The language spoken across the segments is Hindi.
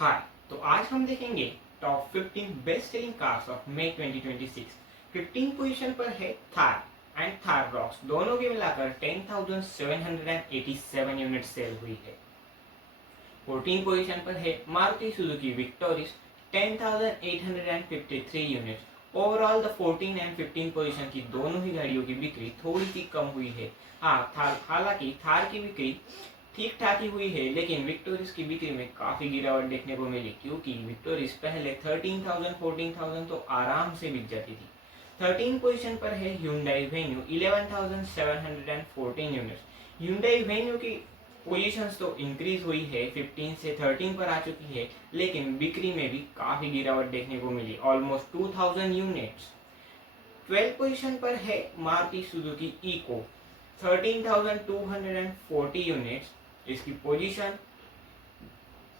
हाय। तो आज हम देखेंगे top 15 best selling cars of May 2026। 15 position पर है थार एंड थार रॉक्स, दोनों के मिलाकर 10,787 यूनिट सेल हुई है। 14 पोजीशन पर है Maruti Suzuki Victoris 10,853 unit. Overall the 14 and 15 position की दोनों ही गाड़ियों की बिक्री थोड़ी सी कम हुई है। हालांकि थार की बिक्री ठीक ठाक ही हुई है, लेकिन विक्टोरिस की बिक्री में काफी गिरावट देखने को मिली, क्योंकि विक्टोरिस पहले 13,000 14,000 तो आराम से बिक जाती थी। 13 पोजीशन पर है Hyundai Venue 11,714 units. Hyundai Venue की पोजीशंस तो इंक्रीज हुई है, 15 से 13 पर आ चुकी है, लेकिन बिक्री में भी काफी गिरावट देखने को मिली, ऑलमोस्ट 2,000 यूनिट्स। 12 पोजीशन पर है मारुति सुजुकी इको 13,240 यूनिट्स। इसकी पोजीशन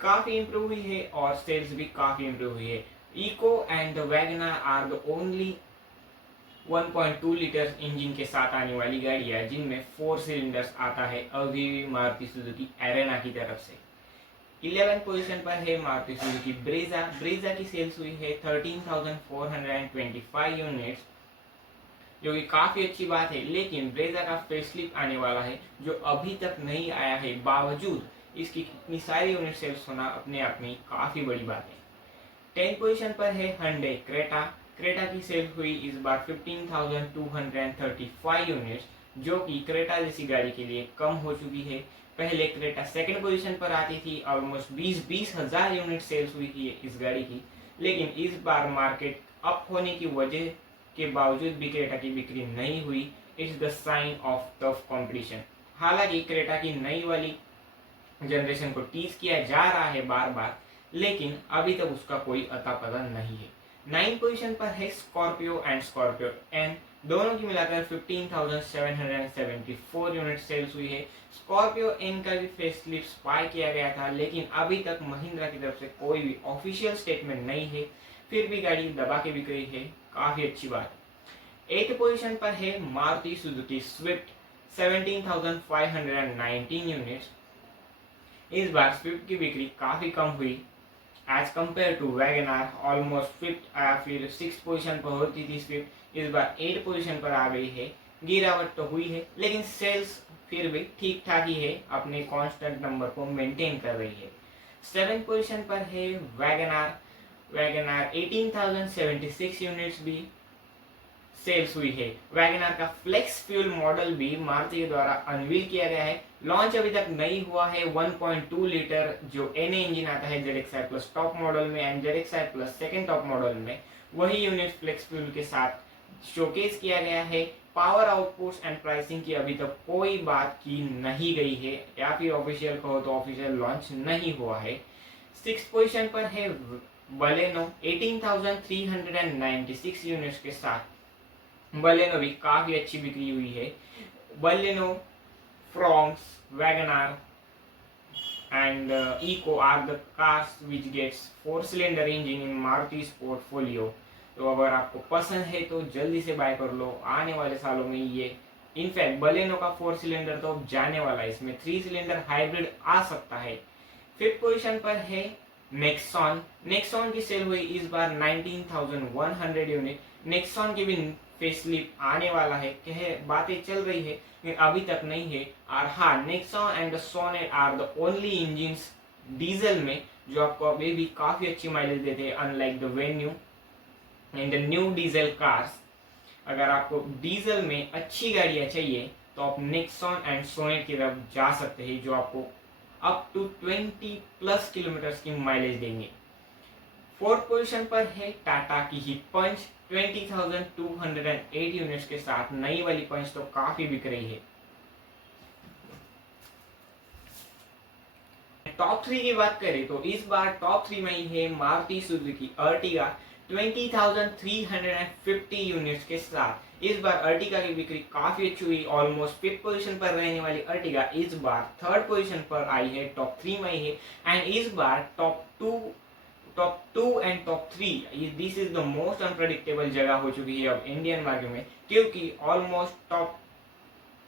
काफी इंप्रूव हुई है और सेल्स भी काफी इंप्रूव हुई है। Eeco and the WagonR are the only 1.2 litre engine के साथ आने वाली गाड़ियां जिनमें 4 सिलेंडर्स आता है, अभी भी मारुति सुजुकी एरेना की तरफ से। 11 पोजीशन पर है मारुति सुजुकी ब्रेजा की सेल्स हुई है 13,425 यूनिट्स, जो कि काफी अच्छी बात है, लेकिन ब्रेजा का फेसलिफ्ट आने वाला है जो अभी तक नहीं आया है। बावजूद इसकी इतनी सारी यूनिट सेल्स होना अपने आप में काफी बड़ी बात है। 10 पोजीशन पर है Hyundai क्रेटा की सेल्स हुई इस बार 15,235 यूनिट्स, जो कि क्रेटा जैसी गाड़ी के लिए कम हो चुकी है। पहले क्रेटा सेकंड पोजीशन पर आती थी, ऑलमोस्ट 20 हजार यूनिट सेल्स हुई थी इस गाड़ी की, लेकिन इस बार मार्केट अप होने की वजह के बावजूद भी क्रेटा की बिक्री नहीं हुई। It's the sign of tough competition. हालांकि क्रेटा की नई वाली जनरेशन को टीज किया जा रहा है बार बार, लेकिन अभी तक उसका कोई अता पता नहीं है। 9 पोजीशन पर है स्कॉर्पियो एंड स्कॉर्पियो एन, दोनों की मिलाकर 15,774 यूनिट सेल्स हुई है। स्कॉर्पियो एन का भी फेसलिफ्ट स्पाई किया गया था, लेकिन अभी तक महिंद्रा की तरफ से कोई भी ऑफिशियल स्टेटमेंट नहीं है, फिर भी गाड़ी दबा के बिक रही है, काफी अच्छी बात है। 8 पोजीशन पर है मारुति सुजुकी स्विफ्ट 17,519 यूनिट्स। इस बार स्विफ्ट की बिक्री काफी कम हुई as compare to WagonR, almost fifth या फिर 6 पोजीशन पर होती थी स्विफ्ट, इस बार 8 पोजीशन पर आ गई है। गिरावट तो हुई है, लेकिन सेल्स फिर भी ठीक ठाक ही है, अपने कांस्टेंट नंबर को मेंटेन कर रही है। 7 पोजीशन पर है वैगनआर 18,076 यूनिट्स भी सेल्स हुई है। वैगनआर का फ्लेक्स फ्यूल मॉडल भी मारुति के द्वारा अनवील किया गया है, लॉन्च अभी तक नहीं हुआ है। 1.2 लीटर जो एनए इंजन आता है ZXi प्लस टॉप मॉडल में and ZXi plus second top model में, वही यूनिट फ्लेक्स फ्यूल के साथ शोकेस किया गया है। पावर आउटपुट्स एंड प्राइसिंग की अभी तक कोई बात की नहीं गई है, या फिर ऑफिशियल कहो तो ऑफिशियल लॉन्च नहीं हुआ है। 6 पोजीशन पर है बलेनो 18,396 यूनिट्स के साथ। बलेनो भी काफी अच्छी बिक्री हुई है। Baleno, Fronx, WagonR and Eco are the cars which gets 4-cylinder engine in Maruti's portfolio। तो अगर आपको पसंद है तो जल्दी से बाय कर लो, आने वाले सालों में ये इनफैक्ट बलेनो का 4 सिलेंडर तो अब जाने वाला है, इसमें 3 सिलेंडर हाइब्रिड आ सकता है। 5th पोजीशन पर है नेक्सॉन की सेल हुई इस बार 19,100 यूनिट। नेक्सॉन की भी फेसलिफ्ट आने वाला है, बातें चल रही है, लेकिन अभी तक नहीं है। और हाँ, Nexon and Sonet are the only engines diesel में जो आपको अभी भी काफी अच्छी माइलेज देते हैं, unlike the venue and the new diesel cars. अगर आपको डीजल में अच्छी गाड़ियां चाहिए तो आप नेक्सॉन एंड सोनेट की तरफ जा सकते हैं, जो आपको अप टू 20+ किलोमीटर की माइलेज देंगे। 4th पोजीशन पर है टाटा की ही पंच 20,208 यूनिट्स के साथ। नई वाली पंच तो काफी बिक रही है। टॉप 3 की बात करें तो इस बार टॉप 3 में ही है मारुति सुजुकी अर्टिगा 20,350 यूनिट्स के साथ। इस बार अर्टिगा की बिक्री काफी अच्छी हुई, ऑलमोस्ट 5th पोजीशन पर रहने वाली अर्टिगा इस बार 3rd पोजीशन पर आई है, टॉप 3 में ही है। एंड इस बार top 2 and top 3 this is the most unpredictable जगह हो चुकी है अब इंडियन मार्केट में, क्योंकि ऑलमोस्ट टॉप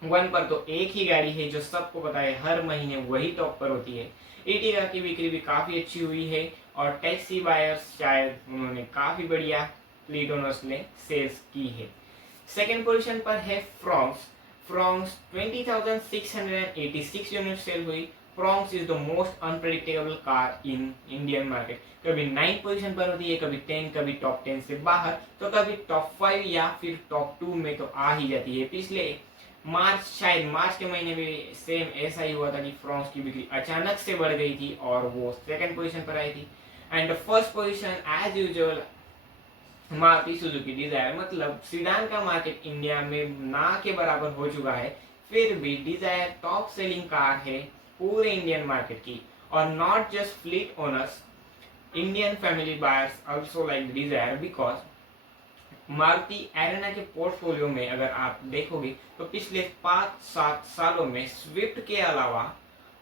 1 पर तो एक ही गाड़ी है जो सबको पता है हर महीने वही टॉप पर होती है, इटिगा की बिक्री भी काफ़ी अच्छी हुई है और टैक्सी बायर्स शायद उन्होंने काफ़ी बढ़िया फ्लीट ओनर्स ने सेल्स की है। सेकेंड पोजीशन पर है फ्रॉन्क्स। फ्रॉन्क्स 20,686 यूनिट सेल हुई। Fronx is the most unpredictable car in Indian market. कभी 9 पोजीशन पर होती है, कभी 10, कभी टॉप 10 से बाहर, तो कभी टॉप 5 या फिर टॉप 2 में तो आ ही जाती है। पिछले शायद मार्च के महीने में सेम ऐसा ही हुआ था कि फ्रॉन्क्स की बिक्री अचानक से बढ़ गई थी और वो सेकंड पोजीशन पर आई थी। And first position as usual Maruti Suzuki Dzire. मतलब सीडान का मार्केट इंडिया में ना के बराबर हो चुका है, फिर भी डिजायर टॉप सेलिंग कार है पूरे इंडियन मार्केट की। और not just fleet owners, Indian family buyers also like desire because Maruti arena के पोर्टफोलियो में अगर आप देखोगे तो पिछले 5-7 सालों में स्विफ्ट के अलावा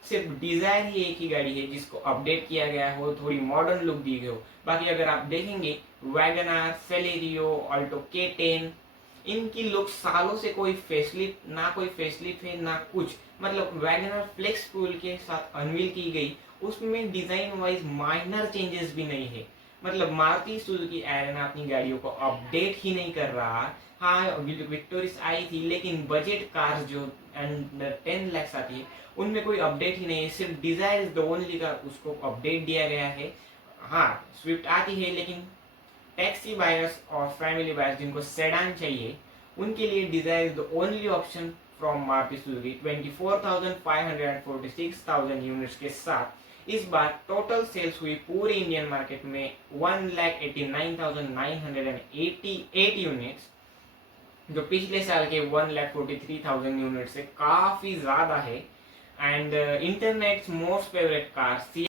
सिर्फ डिजायर ही एक ही गाड़ी है जिसको अपडेट किया गया हो, थोड़ी मॉडर्न लुक दी गई हो। बाकी अगर आप देखेंगे वैगनार, सेलेरियो, ऑल्टो K10, इनकी लुक सालों से कोई फेसलिफ्ट है ना कुछ। मतलब वैगनार फ्लेक्स फ्यूल के साथ अनवील की गई, उसमें डिजाइन वाइज माइनर चेंजेस भी नहीं है। मतलब मारुति सुजुकी एरेना अपनी गाड़ियों को अपडेट ही नहीं कर रहा। हाँ, विक्टोरिस आई थी, लेकिन बजट कार्स जो अंडर 10 लाख आती है उनमें कोई अपडेट ही नहीं है। सिर्फ desire is the only car, उसको अपडेट दिया गया है। हाँ, स्विफ्ट आती है, लेकिन टैक्सी बायर्स और फैमिली बायर्स जिनको सेडान चाहिए उनके लिए desire is the only option from Maruti Suzuki. 24,546,000 units के साथ इस बार टोटल सेल्स हुई पूरे इंडियन मार्केट में 1,89,988 यूनिट्स, जो पिछले साल के 1,43,000 यूनिट से काफी ज्यादा है। And internet most favourite car